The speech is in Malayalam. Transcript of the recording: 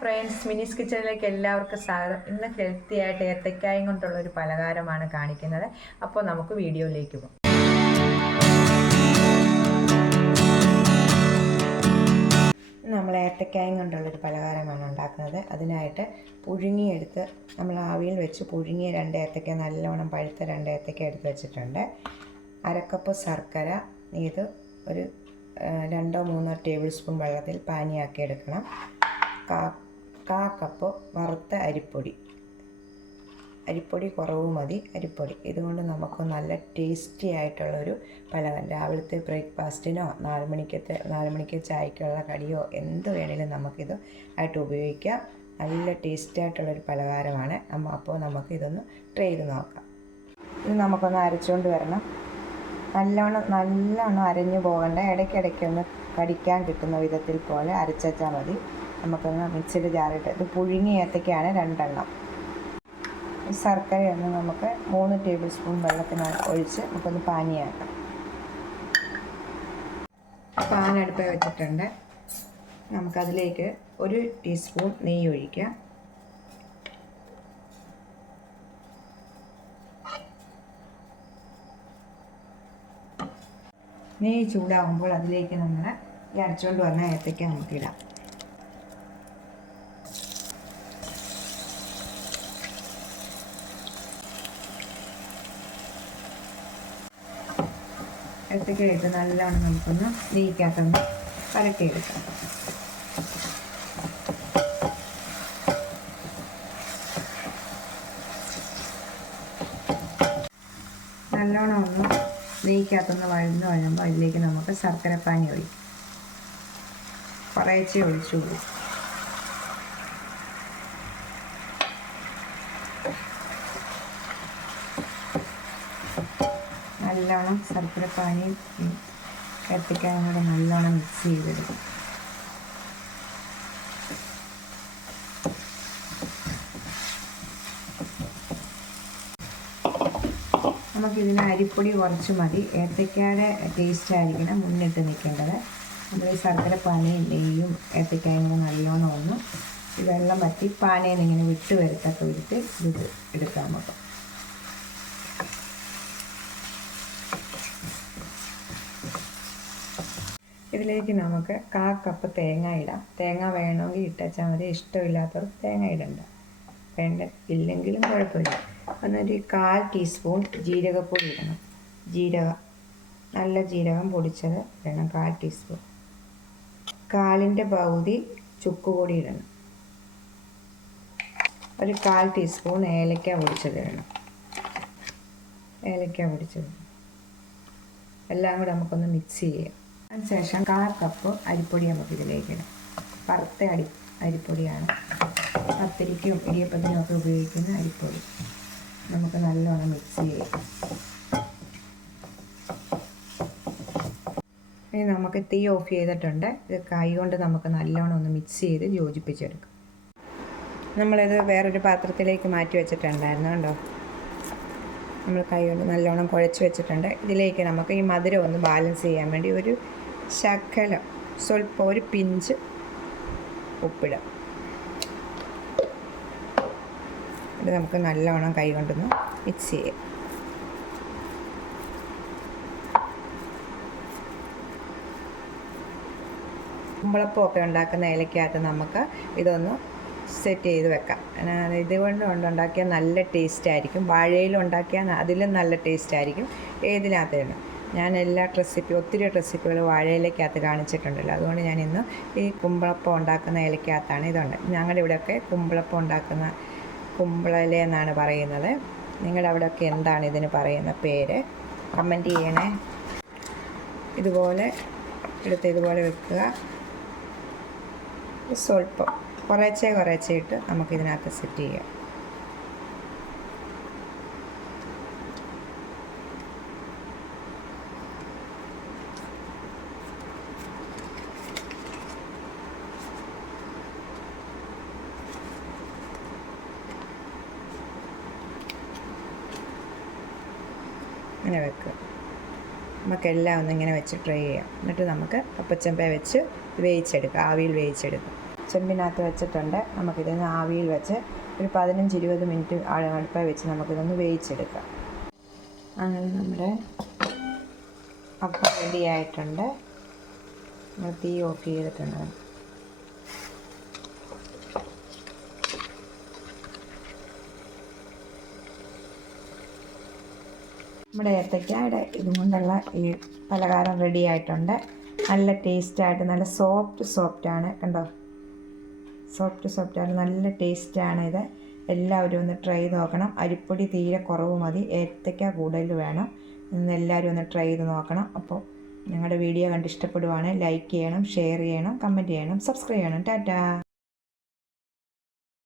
ഫ്രണ്ട്സ്, മിനിസ് കിച്ചണിലേക്ക് എല്ലാവർക്കും സ്വാഗതം. ഇന്ന് ഹെൽത്തി ആയിട്ട് ഏത്തക്കായും കൊണ്ടുള്ള ഒരു പലഹാരമാണ് കാണിക്കുന്നത്. അപ്പോൾ നമുക്ക് വീഡിയോയിലേക്ക് പോകാം. നമ്മൾ ഏത്തക്കായും കൊണ്ടുള്ളൊരു പലഹാരമാണ് ഉണ്ടാക്കുന്നത്. അതിനായിട്ട് പുഴുങ്ങിയെടുത്ത് നമ്മൾ ആവിയിൽ വെച്ച് പുഴുങ്ങിയ 2 ഏത്തക്ക, നല്ലവണ്ണം പഴുത്ത 2 ഏത്തക്ക എടുത്ത് വെച്ചിട്ടുണ്ട്. 1/2 കപ്പ് ശർക്കര, ഇത് ഒരു 2-3 ടേബിൾ സ്പൂൺ വെള്ളത്തിൽ പാനിയാക്കി എടുക്കണം. 1/4 കപ്പ് വറുത്ത അരിപ്പൊടി കുറവ് മതി. അരിപ്പൊടി ഇതുകൊണ്ട് നമുക്ക് നല്ല ടേസ്റ്റി ആയിട്ടുള്ളൊരു പലഹാരം, രാവിലത്തെ ബ്രേക്ക്ഫാസ്റ്റിനോ 4 മണിക്ക് ചായക്കുള്ള കടിയോ എന്ത് വേണേലും നമുക്കിത് ആയിട്ട് ഉപയോഗിക്കാം. നല്ല ടേസ്റ്റി ആയിട്ടുള്ളൊരു പലഹാരമാണ്. അപ്പോൾ നമുക്കിതൊന്ന് ട്രൈ ചെയ്ത് നോക്കാം. ഇത് നമുക്കൊന്ന് അരച്ചുകൊണ്ട് വരണം. നല്ലോണം അരഞ്ഞു പോകേണ്ട, ഇടയ്ക്കിടയ്ക്കൊന്ന് കടിക്കാൻ കിട്ടുന്ന വിധത്തിൽ പോലെ അരച്ചാൽ മതി. നമുക്കൊന്ന് മിക്സിയുടെ ജാറിട്ട്, ഇത് പുഴുങ്ങിയ ഏത്തക്കയാണ് 2 എണ്ണം. ഈ ശർക്കരയൊന്ന് നമുക്ക് 3 ടേബിൾ സ്പൂൺ വെള്ളത്തിന് ഒഴിച്ച് നമുക്കൊന്ന് പാനിയാക്കാം. പാൻ അടുപ്പിൽ വെച്ചിട്ടുണ്ട്. നമുക്കതിലേക്ക് 1 ടീസ്പൂൺ നെയ്യ് ഒഴിക്കാം. നെയ്യ് ചൂടാകുമ്പോൾ അതിലേക്ക് നമ്മൾ ഈ അരച്ചുകൊണ്ട് വന്ന ഏത്തക്ക നമുക്കിടാം. ഏത്തക്ക ഇട്ട് നല്ലോണം നമുക്കൊന്ന് നെയ്ക്കകത്തൊന്ന് കലക്കിയെടുക്കാം. നല്ലോണം ഒന്ന് നെയ്ക്കകത്തൊന്ന് വഴഞ്ഞുമ്പോൾ അതിലേക്ക് നമുക്ക് ശർക്കരപ്പാനി ഒഴിക്കും. കുറേശ്ശെ ഒഴിച്ചു കൊടുക്കും. നല്ലോണം ശർക്കരപ്പാനിയും ഏത്തക്കായും കൂടെ നല്ലോണം മിക്സ് ചെയ്തെടുക്കും. നമുക്കിതിന് അരിപ്പൊടി കുറച്ച് മതി. ഏത്തക്കയുടെ ടേസ്റ്റ് ആയിരിക്കണം മുന്നിട്ട് നിൽക്കേണ്ടത്. നമ്മൾ ഈ ശർക്കരപ്പാനിയും നെയ്യും ഏത്തക്കായും കൂടെ നല്ലോണം ഒന്ന് വെള്ളം വറ്റി പാനയിൽ ഇങ്ങനെ വിട്ട് വരത്തക്ക വിട്ട് ഇത് എടുക്കാം. നമുക്ക് ഇതിലേക്ക് നമുക്ക് 1/4 കപ്പ് തേങ്ങ ഇടാം. തേങ്ങ വേണമെങ്കിൽ ഇട്ടാൽ മതി, ഇഷ്ടമില്ലാത്തവർ തേങ്ങ ഇടണ്ട, ഇല്ലെങ്കിലും കുഴപ്പമില്ല. എന്നൊരു 1/4 ടീസ്പൂൺ ജീരകപ്പൊടി ഇടണം. നല്ല ജീരകം പൊടിച്ചത് ഇടണം, 1/4 ടീസ്പൂൺ. 1/4 പകുതി ചുക്ക് പൊടി ഇടണം. ഒരു 1/4 ടീസ്പൂൺ ഏലക്ക പൊടിച്ചത് ഇടണം. എല്ലാം കൂടെ നമുക്കൊന്ന് മിക്സ് ചെയ്യാം. അതിനുശേഷം 1/4 കപ്പ് അരിപ്പൊടി നമുക്ക് ഇതിലേക്ക് ഇടാം. വറുത്ത അരിപ്പൊടിയാണ്. പത്തിരിക്കും ഇടിയപ്പത്തിനും ഒക്കെ ഉപയോഗിക്കുന്ന അരിപ്പൊടി. നമുക്ക് നല്ലോണം മിക്സ് ചെയ്യാം. ഇനി നമുക്ക് തീ ഓഫ് ചെയ്തിട്ടുണ്ട്. ഇത് കൈ കൊണ്ട് നമുക്ക് നല്ലോണം ഒന്ന് മിക്സ് ചെയ്ത് യോജിപ്പിച്ചെടുക്കാം. നമ്മളിത് വേറൊരു പാത്രത്തിലേക്ക് മാറ്റി വെച്ചിട്ടുണ്ടായിരുന്നു കണ്ടോ. നമ്മൾ കൈ കൊണ്ട് നല്ലോണം കുഴച്ച് വെച്ചിട്ടുണ്ട്. ഇതിലേക്ക് നമുക്ക് ഈ മധുരം ഒന്ന് ബാലൻസ് ചെയ്യാൻ വേണ്ടി ഒരു ശകലം സ്വല്പം ഒരു പിഞ്ച് ഉപ്പിടാം. ഇത് നമുക്ക് നല്ലോണം കൈ കൊണ്ടൊന്ന് മിക്സ് ചെയ്യാം. കുമ്പളപ്പമൊക്കെ ഉണ്ടാക്കുന്ന ഇലക്കകത്ത് നമുക്ക് ഇതൊന്ന് സെറ്റ് ചെയ്ത് വെക്കാം. ഇതുകൊണ്ട് ഉണ്ടാക്കിയാൽ നല്ല ടേസ്റ്റ് ആയിരിക്കും. വാഴയിൽ ഉണ്ടാക്കിയാൽ അതിലും നല്ല ടേസ്റ്റ് ആയിരിക്കും. ഏതിനകത്താണ് ഞാൻ ഒത്തിരി റെസിപ്പികൾ വാഴയിലക്കകത്ത് കാണിച്ചിട്ടുണ്ടല്ലോ. അതുകൊണ്ട് ഞാൻ ഇന്ന് ഈ കുമ്പളപ്പം ഉണ്ടാക്കുന്ന ഇലക്കകത്താണ് ഇതുണ്ട്. ഞങ്ങളുടെ ഇവിടെയൊക്കെ കുമ്പളപ്പം ഉണ്ടാക്കുന്ന കുമ്പളയില എന്നാണ് പറയുന്നത്. നിങ്ങളുടെ അവിടെയൊക്കെ എന്താണ് ഇതിന് പറയുന്ന പേര് കമൻറ്റ് ചെയ്യണേ. ഇതുപോലെ എടുത്ത് ഇതുപോലെ വെക്കുക. സ്വല്പം കുറേശ്ശെ ഇട്ട് നമുക്കിതിനകത്ത് സെറ്റ് ചെയ്യാം. ഇങ്ങനെ വെക്കുക. നമുക്കെല്ലാം ഒന്നിങ്ങനെ വെച്ച് ട്രൈ ചെയ്യാം. എന്നിട്ട് നമുക്ക് അപ്പച്ചമ്പ വെച്ച് വേവിച്ചെടുക്കാം, ആവിയിൽ വേവിച്ചെടുക്കാം. ചെമ്പിനകത്ത് വെച്ചിട്ടുണ്ട്. നമുക്കിതൊന്ന് ആവിയിൽ വെച്ച് ഒരു 15-20 മിനിറ്റ് അടുപ്പിൽ വെച്ച് നമുക്കിതൊന്ന് വേവിച്ചെടുക്കാം. അങ്ങനെ നമ്മുടെ അപ്പം റെഡി ആയിട്ടുണ്ട്. നമ്മൾ തീ ഓഫ് ചെയ്തിട്ടുണ്ട്. നമ്മുടെ ഏത്തയ്ക്കയുടെ ഇതുകൊണ്ടുള്ള ഈ പലഹാരം റെഡി ആയിട്ടുണ്ട്. നല്ല ടേസ്റ്റായിട്ട് നല്ല സോഫ്റ്റാണ്. കണ്ടോ, സോഫ്റ്റായിട്ട് നല്ല ടേസ്റ്റാണ് ഇത്. എല്ലാവരും ഒന്ന് ട്രൈ ചെയ്ത് നോക്കണം. അരിപ്പൊടി തീരെ കുറവ് മതി, ഏത്തയ്ക്ക കൂടുതൽ വേണം. ഇന്ന് എല്ലാവരും ഒന്ന് ട്രൈ ചെയ്ത് നോക്കണം. അപ്പോൾ ഞങ്ങളുടെ വീഡിയോ കണ്ട് ഇഷ്ടപ്പെടുവാണെങ്കിൽ ലൈക്ക് ചെയ്യണം, ഷെയർ ചെയ്യണം, കമൻറ്റ് ചെയ്യണം, സബ്സ്ക്രൈബ് ചെയ്യണം. ടാറ്റാ.